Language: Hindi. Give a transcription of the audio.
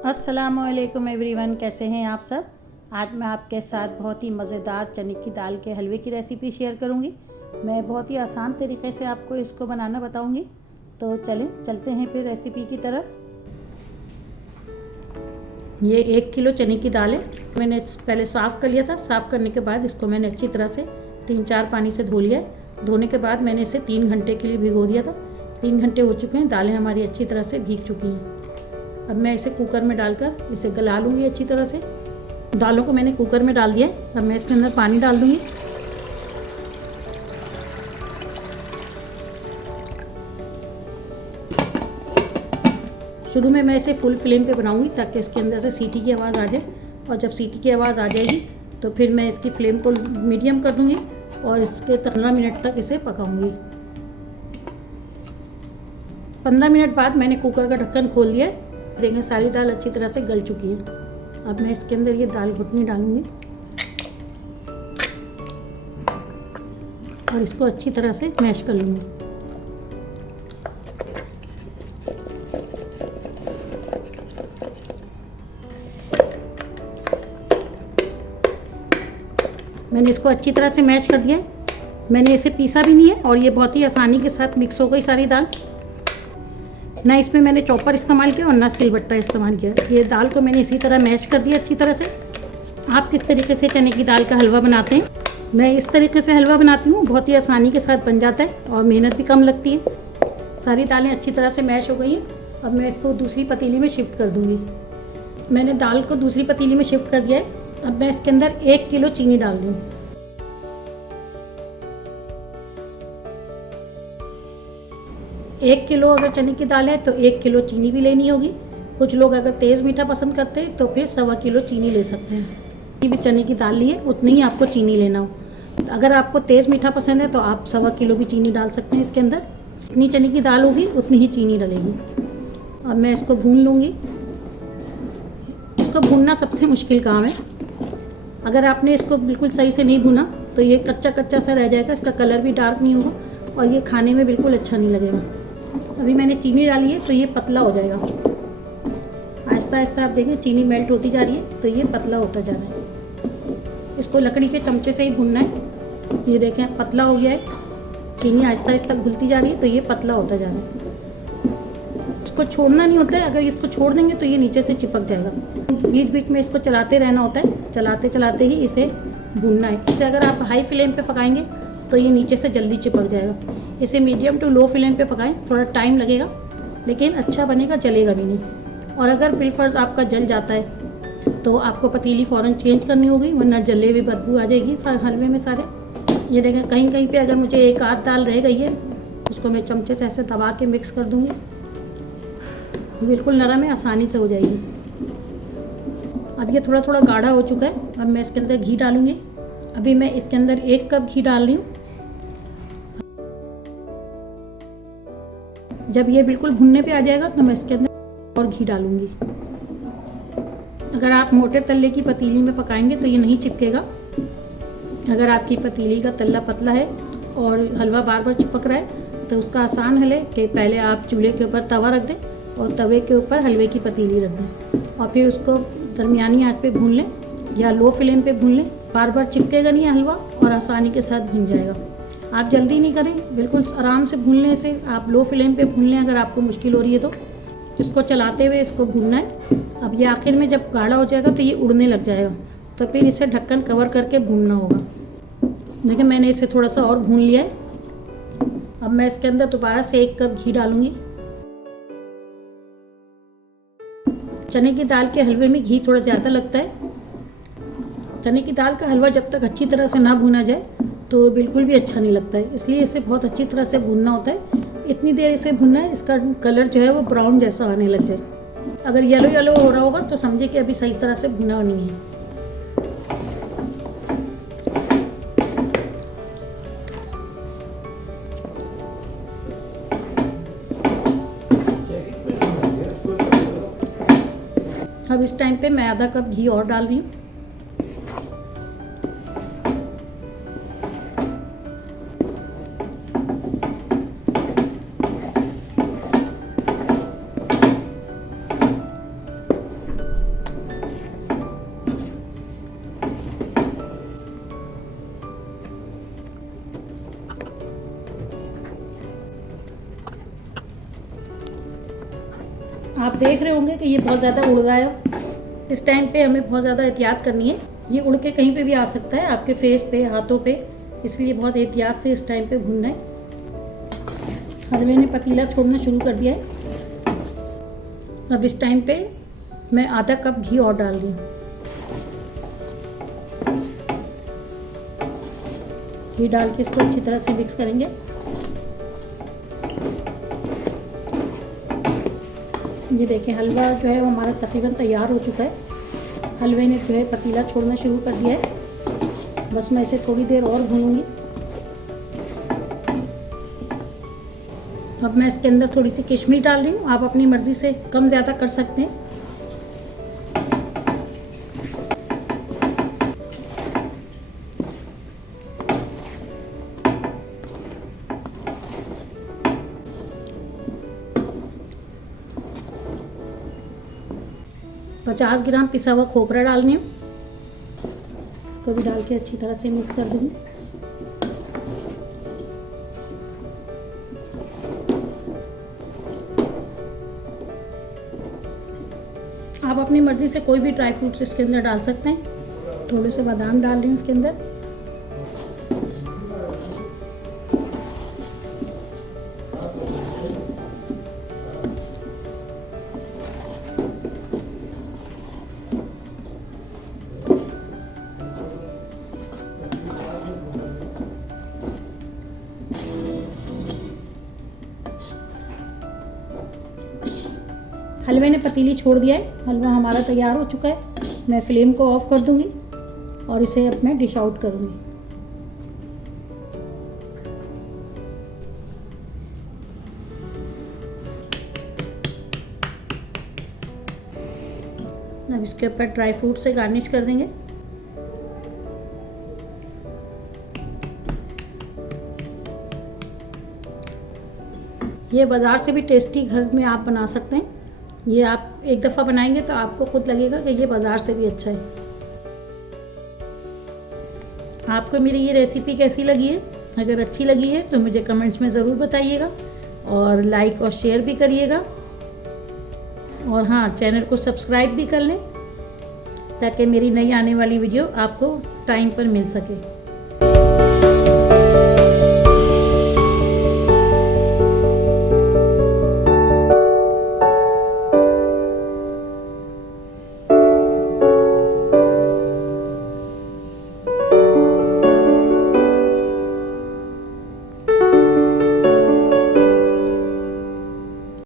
अस्सलामुअलैकुम एवरीवन, कैसे हैं आप सब। आज मैं आपके साथ बहुत ही मज़ेदार चने की दाल के हलवे की रेसिपी शेयर करूंगी। मैं बहुत ही आसान तरीके से आपको इसको बनाना बताऊंगी। तो चलते हैं फिर रेसिपी की तरफ। ये 1 किलो चने की दाल है। मैंने पहले साफ़ कर लिया था। साफ़ करने के बाद इसको मैंने अच्छी तरह से 3-4 पानी से धो लिया है। धोने के बाद मैंने इसे 3 घंटे के लिए भिगो दिया था। 3 घंटे हो चुके हैं। दालें हमारी अच्छी तरह से भीग चुकी हैं। अब मैं इसे कुकर में डालकर इसे गला लूँगी अच्छी तरह से। दालों को मैंने कुकर में डाल दिया है। अब मैं इसके अंदर पानी डाल दूँगी। शुरू में मैं इसे फुल फ्लेम पे बनाऊँगी ताकि इसके अंदर से सीटी की आवाज़ आ जाए। और जब सीटी की आवाज़ आ जाएगी तो फिर मैं इसकी फ्लेम को मीडियम कर दूँगी और इसके 15 मिनट तक इसे पकाऊँगी। 15 मिनट बाद मैंने कुकर का ढक्कन खोल दिया है। देखें, सारी दाल अच्छी तरह से गल चुकी है। अब मैं इसके अंदर ये दाल घुटनी डालूंगी और इसको अच्छी तरह से मैश कर लूँगी। मैंने इसको अच्छी तरह से मैश कर दिया है। मैंने इसे पीसा भी नहीं है और ये बहुत ही आसानी के साथ मिक्स हो गई सारी दाल। ना इसमें मैंने चॉपर इस्तेमाल किया और ना सिलबट्टा इस्तेमाल किया। ये दाल को मैंने इसी तरह मैश कर दिया अच्छी तरह से। आप किस तरीके से चने की दाल का हलवा बनाते हैं? मैं इस तरीके से हलवा बनाती हूँ। बहुत ही आसानी के साथ बन जाता है और मेहनत भी कम लगती है। सारी दालें अच्छी तरह से मैश हो गई हैं। अब मैं इसको दूसरी पतीली में शिफ्ट कर दूँगी। मैंने दाल को दूसरी पतीली में शिफ्ट कर दिया है। अब मैं इसके अंदर 1 किलो चीनी डाल दूँ। 1 किलो अगर चने की दाल है तो 1 किलो चीनी भी लेनी होगी। कुछ लोग अगर तेज़ मीठा पसंद करते हैं तो फिर 1.25 किलो चीनी ले सकते हैं। भी चने की दाल लिए उतनी ही आपको चीनी लेना हो। अगर आपको तेज़ मीठा पसंद है तो आप 1.25 किलो भी चीनी डाल सकते हैं इसके अंदर। जितनी चने की दाल होगी उतनी ही चीनी डलेगी। अब मैं इसको भून लूँगी। इसको भूनना सबसे मुश्किल काम है। अगर आपने इसको बिल्कुल सही से नहीं भुना तो ये कच्चा कच्चा सा रह जाएगा। इसका कलर भी डार्क नहीं होगा और ये खाने में बिल्कुल अच्छा नहीं लगेगा। अभी मैंने चीनी डाली है तो ये पतला हो जाएगा। आहिस्ता आहिस्ता आप देखें चीनी मेल्ट होती जा रही है तो ये पतला होता जा रहा है। इसको लकड़ी के चमचे से ही भूनना है। ये देखें पतला हो गया है। चीनी आहिस्ता आहिस्ता घुलती जा रही है तो ये पतला होता जा रहा है। इसको छोड़ना नहीं होता है। अगर इसको छोड़ देंगे तो ये नीचे से चिपक जाएगा। बीच बीच में इसको चलाते रहना होता है। चलाते चलाते ही इसे भूनना है। इसे अगर आप हाई फ्लेम पे पकाएंगे तो ये नीचे से जल्दी चिपक जाएगा। इसे मीडियम टू लो फ्लेम पे पकाएं। थोड़ा टाइम लगेगा लेकिन अच्छा बनेगा, जलेगा भी नहीं। और अगर बिलफर्ज आपका जल जाता है तो आपको पतीली फ़ौरन चेंज करनी होगी, वरना जले हुए बदबू आ जाएगी हलवे में सारे। ये देखें कहीं कहीं पे अगर मुझे एक आध दाल रह गई है उसको मैं चमचे से ऐसे दबा के मिक्स कर दूँगी। बिल्कुल नरम है, आसानी से हो जाएगी। अब ये थोड़ा थोड़ा गाढ़ा हो चुका है। अब मैं इसके अंदर घी डालूँगी। अभी मैं इसके अंदर 1 कप घी डाल रही हूँ। जब ये बिल्कुल भुनने पे आ जाएगा तो मैं इसके अंदर और घी डालूँगी। अगर आप मोटे तल्ले की पतीली में पकाएंगे तो ये नहीं चिपकेगा। अगर आपकी पतीली का तल्ला पतला है और हलवा बार बार चिपक रहा है तो उसका आसान हल है कि पहले आप चूल्हे के ऊपर तवा रख दें और तवे के ऊपर हलवे की पतीली रख दें और फिर उसको दरमियानी आंच पे भून लें या लो फ्लेम पे भून लें। बार बार चिपकेगा नहीं हलवा और आसानी के साथ भुन जाएगा। आप जल्दी नहीं करें, बिल्कुल आराम से भून लें इसे। आप लो फ्लेम पे भून लें अगर आपको मुश्किल हो रही है तो। इसको चलाते हुए इसको भूनना है। अब ये आखिर में जब गाढ़ा हो जाएगा तो ये उड़ने लग जाएगा तो फिर इसे ढक्कन कवर करके भूनना होगा। देखिए मैंने इसे थोड़ा सा और भून लिया है। अब मैं इसके अंदर दोबारा से 1 कप घी डालूँगी। चने की दाल के हलवे में घी थोड़ा ज़्यादा लगता है। चने की दाल का हलवा जब तक अच्छी तरह से ना भुना जाए तो बिल्कुल भी अच्छा नहीं लगता है। इसलिए इसे बहुत अच्छी तरह से भूनना होता है। इतनी देर इसे भुनना है इसका कलर जो है वो ब्राउन जैसा आने लग जाए। अगर येलो येलो हो रहा होगा तो समझिए कि अभी सही तरह से भुना नहीं है। अब इस टाइम पे मैं आधा कप घी और डाल रही हूँ। आप देख रहे होंगे कि ये बहुत ज़्यादा उड़ रहा है। इस टाइम पे हमें बहुत ज़्यादा एहतियात करनी है, ये उड़ के कहीं पे भी आ सकता है, आपके फेस पे, हाथों पे, इसलिए बहुत एहतियात से इस टाइम पे भूनना है। हलवे ने पतीला छोड़ना शुरू कर दिया है। अब इस टाइम पे मैं आधा कप घी और डाल रही हूँ। घी डाल के इसको अच्छी तरह से मिक्स करेंगे। ये देखें हलवा जो है वो हमारा तकरीबन तैयार हो चुका है। हलवे ने जो है पतीला छोड़ना शुरू कर दिया है। बस मैं इसे थोड़ी देर और भूनूंगी। अब मैं इसके अंदर थोड़ी सी किशमिश डाल रही हूँ, आप अपनी मर्ज़ी से कम ज़्यादा कर सकते हैं। तो 50 ग्राम पिसा हुआ खोपरा डालनी हूँ, इसको भी डाल के अच्छी तरह से मिक्स कर दूँगी। आप अपनी मर्ज़ी से कोई भी ड्राई फ्रूट्स इसके अंदर डाल सकते हैं। थोड़े से बादाम डाल रही हूँ इसके अंदर। हलवे ने पतीली छोड़ दिया है, हलवा हमारा तैयार हो चुका है। मैं फ्लेम को ऑफ कर दूंगी और इसे अब मैं डिश आउट करूंगी। अब इसके ऊपर ड्राई फ्रूट से गार्निश कर देंगे। ये बाज़ार से भी टेस्टी घर में आप बना सकते हैं। ये आप एक दफ़ा बनाएंगे तो आपको खुद लगेगा कि ये बाज़ार से भी अच्छा है। आपको मेरी ये रेसिपी कैसी लगी है? अगर अच्छी लगी है तो मुझे कमेंट्स में ज़रूर बताइएगा और लाइक और शेयर भी करिएगा। और हाँ, चैनल को सब्सक्राइब भी कर लें ताकि मेरी नई आने वाली वीडियो आपको टाइम पर मिल सके।